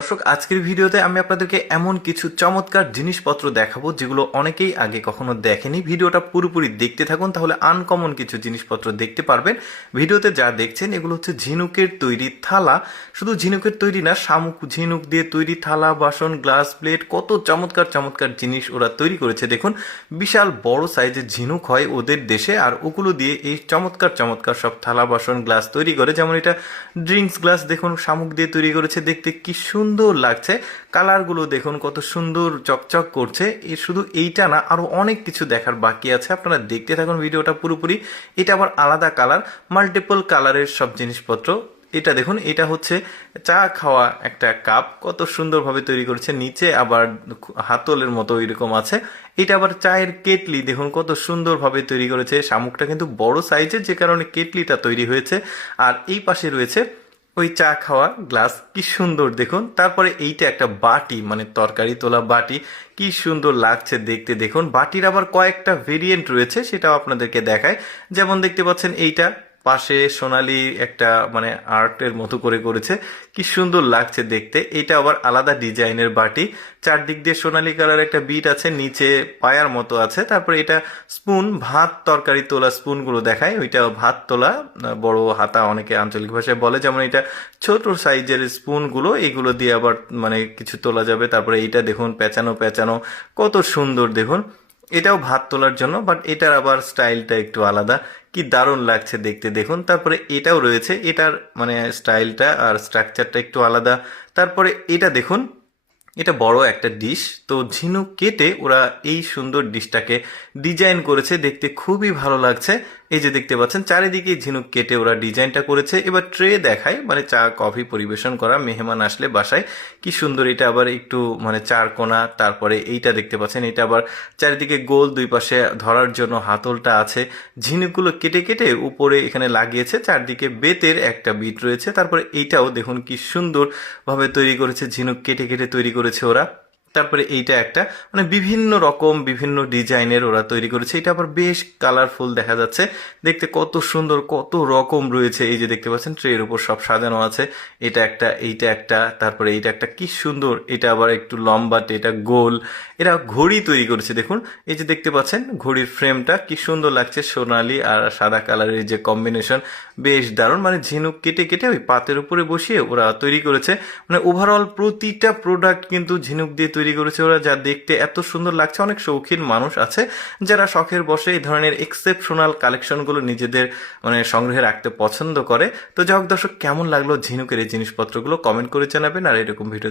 দর্শক, আজকের ভিডিওতে আমি আপনাদেরকে এমন কিছু চমৎকার জিনিসপত্র দেখাবো যেগুলো অনেকেই আগে কখনো দেখেনি। ভিডিওটা পুরোপুরি দেখতে থাকুন, তাহলে আনকমন কিছু জিনিসপত্র দেখতে পারবেন। ভিডিওতে যা দেখছেন এগুলো হচ্ছে ঝিনুকের তৈরি থালা। শুধু ঝিনুকের তৈরি না, শামুক ঝিনুক দিয়ে তৈরি থালা, বাসন, গ্লাস, প্লেট, কত চমৎকার চমৎকার জিনিস ওরা তৈরি করেছে। দেখুন, বিশাল বড় সাইজের ঝিনুক হয় ওদের দেশে, আর ওগুলো দিয়ে এই চমৎকার চমৎকার সব থালা, বাসন, গ্লাস তৈরি করে। যেমন এটা ড্রিঙ্কস গ্লাস, দেখুন শামুক দিয়ে তৈরি করেছে, দেখতে কি সুন্দর লাগছে। কালারগুলো দেখুন কত সুন্দর চকচক করছে। শুধু এইটা না, আরো অনেক কিছু দেখার বাকি আছে, আপনারা দেখতে থাকুন ভিডিওটা পুরোপুরি। এটা আবার আলাদা কালার, মাল্টিপল কালারের সব জিনিসপত্র। এটা দেখুন, এটা হচ্ছে চা খাওয়া একটা কাপ, কত সুন্দরভাবে তৈরি করেছে। নিচে আবার হাতলের মতো এরকম আছে। এটা আবার চায়ের কেটলি, দেখুন কত সুন্দরভাবে তৈরি করেছে। শামুকটা কিন্তু বড় সাইজের, যে কারণে কেটলিটা তৈরি হয়েছে। আর এই পাশে রয়েছে ওই চা খাওয়া গ্লাস, কি সুন্দর দেখুন। তারপরে এইটা একটা বাটি, মানে তরকারি তোলা বাটি, কি সুন্দর লাগছে দেখতে। দেখুন, বাটির আবার কয়েকটা ভেরিয়েন্ট রয়েছে, সেটাও আপনাদেরকে দেখায়। যেমন দেখতে পাচ্ছেন এইটা পাশে সোনালি একটা মানে আর্টের মতো করে করেছে, কি সুন্দর লাগছে দেখতে। এটা আবার আলাদা ডিজাইনের বাটি, চারদিক দিয়ে সোনালি কালার একটা বিট আছে, নিচে পায়ার মতো আছে। তারপরে এটা স্পুন, ভাত তরকারি তোলা স্পুনগুলো দেখায়। ওইটা ভাত তোলা বড় হাতা অনেকে আঞ্চলিক ভাষায় বলে। যেমন এটা ছোট সাইজের স্পুনগুলো, এগুলো দিয়ে আবার মানে কিছু তোলা যাবে। তারপরে এইটা দেখুন পেঁচানো পেঁচানো, কত সুন্দর দেখুন। এটাও ভাত তোলার জন্য, বাট এটার আবার স্টাইলটা একটু আলাদা, কি দারুণ লাগছে দেখতে দেখুন। তারপরে এটাও রয়েছে, এটার মানে স্টাইলটা আর স্ট্রাকচারটা একটু আলাদা। তারপরে এটা দেখুন, এটা বড় একটা ডিশ, তো ঝিনুক কেটে ওরা এই সুন্দর ডিশটাকে ডিজাইন করেছে, দেখতে খুবই ভালো লাগছে। এই যে দেখতে পাচ্ছেন চারিদিকে ঝিনুক কেটে ওরা ডিজাইনটা করেছে। এবার ট্রে দেখায়, মানে চা কফি পরিবেশন করা মেহমান আসলে বাসায়, কি সুন্দর। এটা আবার একটু মানে চার কোনা। তারপরে এইটা দেখতে পাচ্ছেন, এটা আবার চারিদিকে গোল, দুই পাশে ধরার জন্য হাতলটা আছে। ঝিনুকগুলো কেটে কেটে উপরে এখানে লাগিয়েছে, চারদিকে বেতের একটা বিট রয়েছে। তারপরে এইটাও দেখুন কি সুন্দর ভাবে তৈরি করেছে, ঝিনুক কেটে কেটে তৈরি করেছে ওরা। তারপরে এইটা একটা মানে বিভিন্ন রকম বিভিন্ন ডিজাইনের ওরা তৈরি করেছে। এটা আবার বেশ কালারফুল দেখা যাচ্ছে দেখতে, কত সুন্দর, কত রকম রয়েছে। এই যে দেখতে পাচ্ছেন ট্রের উপর সব সাজানো আছে। এটা একটা, এইটা একটা, তারপরে এইটা একটা, কি সুন্দর। এটা আবার একটু লম্বাটে, এটা গোল। এরা ঘড়ি তৈরি করেছে দেখুন। এই যে দেখতে পাচ্ছেন ঘড়ির ফ্রেমটা কি সুন্দর লাগছে, সোনালি আর সাদা কালারের যে কম্বিনেশন, বেশ দারুণ। মানে ঝিনুক কেটে কেটে ওই পাতের উপরে বসিয়ে ওরা তৈরি করেছে। মানে ওভারঅল প্রতিটা প্রোডাক্ট কিন্তু ঝিনুক দিয়ে তৈরি করেছে ওরা, যা দেখতে এত সুন্দর লাগছে। অনেক শৌখিন মানুষ আছে যারা শখের বসে এই ধরনের এক্সেপশনাল কালেকশনগুলো নিজেদের মানে সংগ্রহে রাখতে পছন্দ করে। তো যাই হোক দর্শক, কেমন লাগলো ঝিনুকের এই জিনিসপত্রগুলো কমেন্ট করে জানাবেন। আর এরকম ভিডিও